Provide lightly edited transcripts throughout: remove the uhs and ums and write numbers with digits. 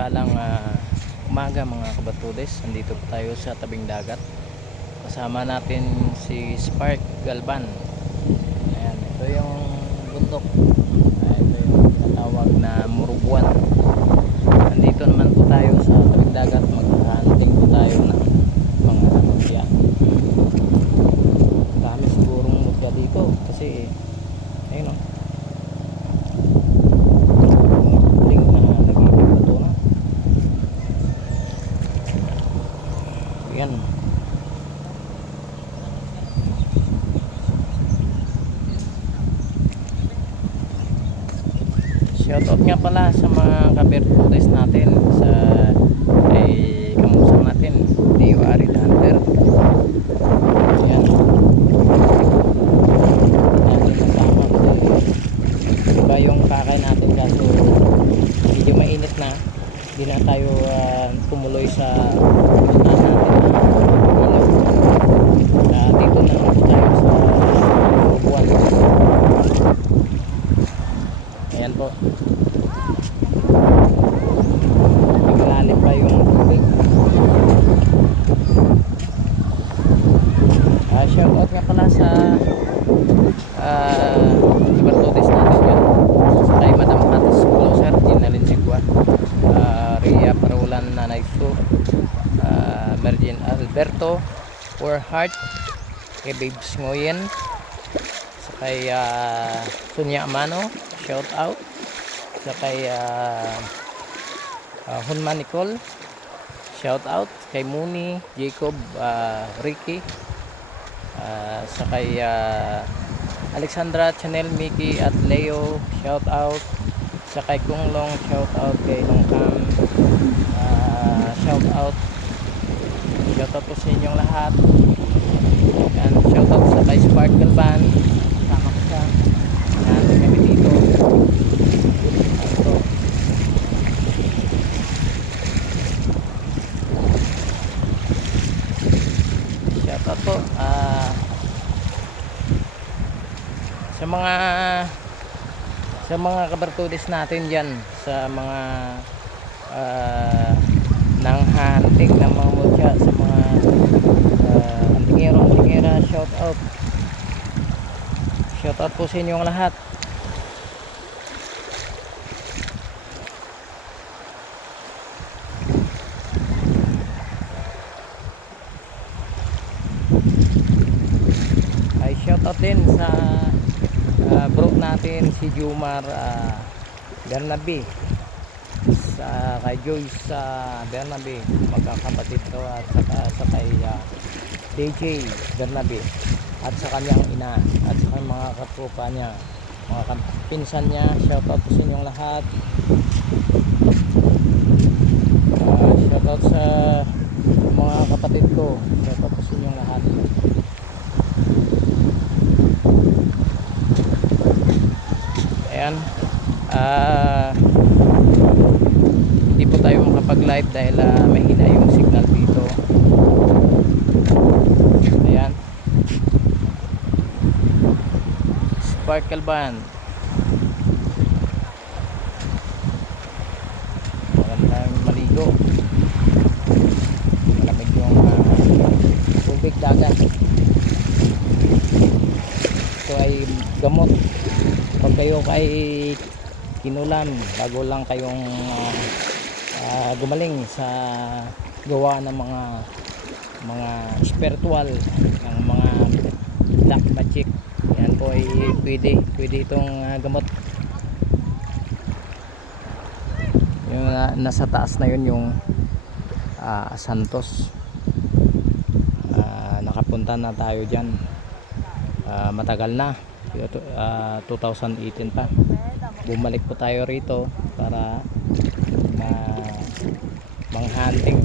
mapagpalang umaga mga kabatudes. Nandito po tayo sa tabing dagat. Kasama natin si Spark Galban. Ayan, ito yung bundok. Ito yung tinatawag na Murubuan. Nandito naman po tayo sa tabing dagat. Mag-hunting po tayo ng mga mutya. Dami sigurong mutya dito kasi ayun o. Yan. Shoutout nga pala sa mga kabertudes natin sa ay kamusang natin Dio Arid Hunter. Yan. Natin kasama iba yung kakay natin kaso medyo mainit na. Hindi na tayo tumuloy sa punta natin dito na lang po tayo sa buwan. Ayan po, naglalim pa yung tubig. Shoutout nga pala sa Ibartodes natin yun, sa kay Madam Patas Closer, Ginalin Sigua, Rhea Parulan Nanay Su, Mergin Alberto for Heart, kay Babes Ngoyen, sa kay Sunya Amano, shout out, sa kay Hunman Nicole, shout out, kay Muni, Jacob, Ricky, sa kay Alexandra, Chanel, Mickey at Leo, shout out, sa kay Kunglong, shout out, kay Longkam, shout out po sa inyong lahat. Yan, shout out sa kay Spark Galban, kasama ko siya, natin kami dito. Ito. Shout out po sa mga kabartudes natin dyan, sa mga nang hunting ng mga mutya, sa mga antingera, shout out po sa inyong lahat. Ay shout out din sa bro natin si Jumar Bernabe, sa kay Joyce Bernabe, magkakapatid ko, at sa kay DJ Bernabe at sa kanyang ina at sa kanyang mga katropa niya, mga pinsan niya. Shout out po sa inyong lahat. Shout out sa mga kapatid ko, shout out po sa inyong lahat. Ayan, hindi po tayo makapag live dahil mahina yung signal dito. Ayan, Sparkle Band, magandang maligo, malamig yung tubig dagat. Ito ay gamot pag kayo kay kinulam, bago lang kayong gumaling sa gawa ng mga spiritual, ng mga black magic. Yan po ay pwede itong gamot. Yung nasa taas na yun yung Santos. Nakapunta na tayo dyan, matagal na, 2018 pa. Bumalik po tayo rito para mang-hunting.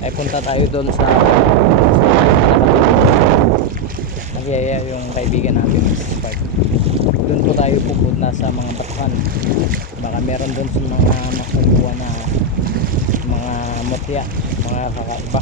Ay punta tayo doon sa nagyaya yung kaibigan natin sa Spark. Doon po tayo pupunta sa mga batuhan, baka meron doon sa mga makukuha na mga mutya, mga kakaiba.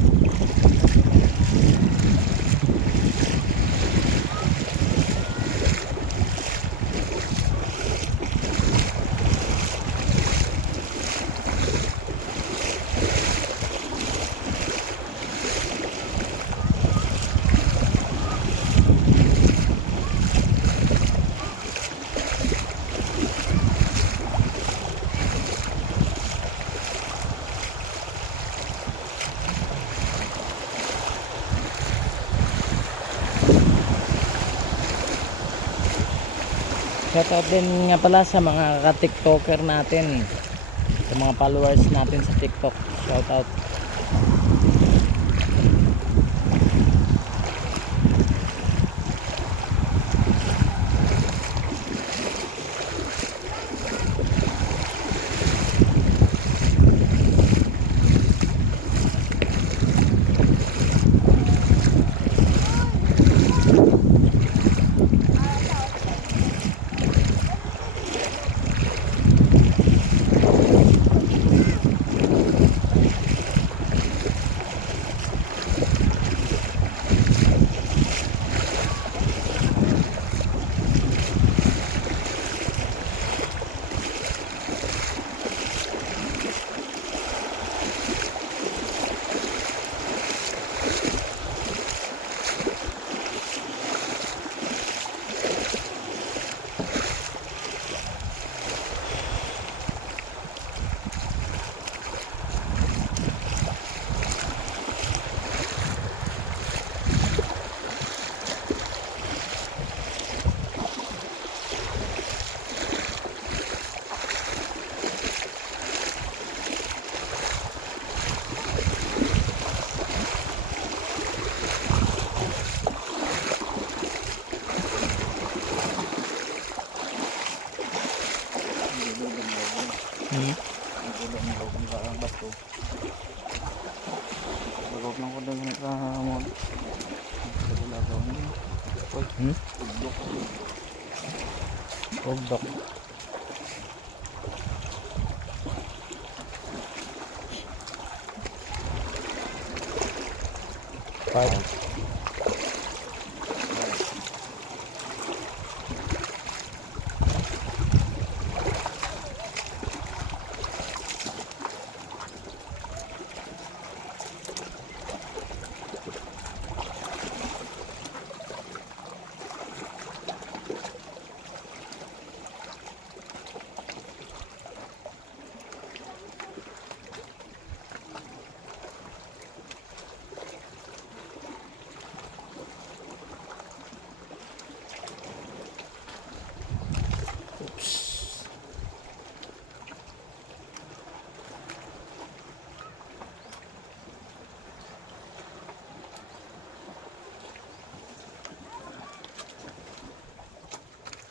Shoutout din nga pala sa mga ka-tiktoker natin, sa mga followers natin sa TikTok. Shoutout. Bagog lang ko doon sa mga paglalagaw niya. Ugdok. Ugdok. Part.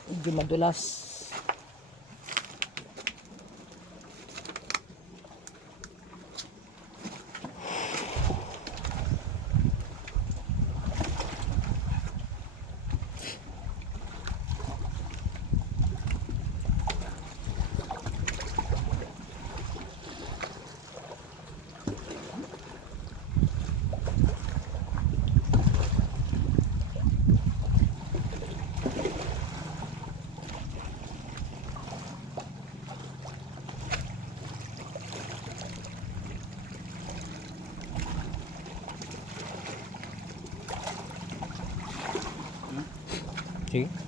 Medyo madulas. Sige.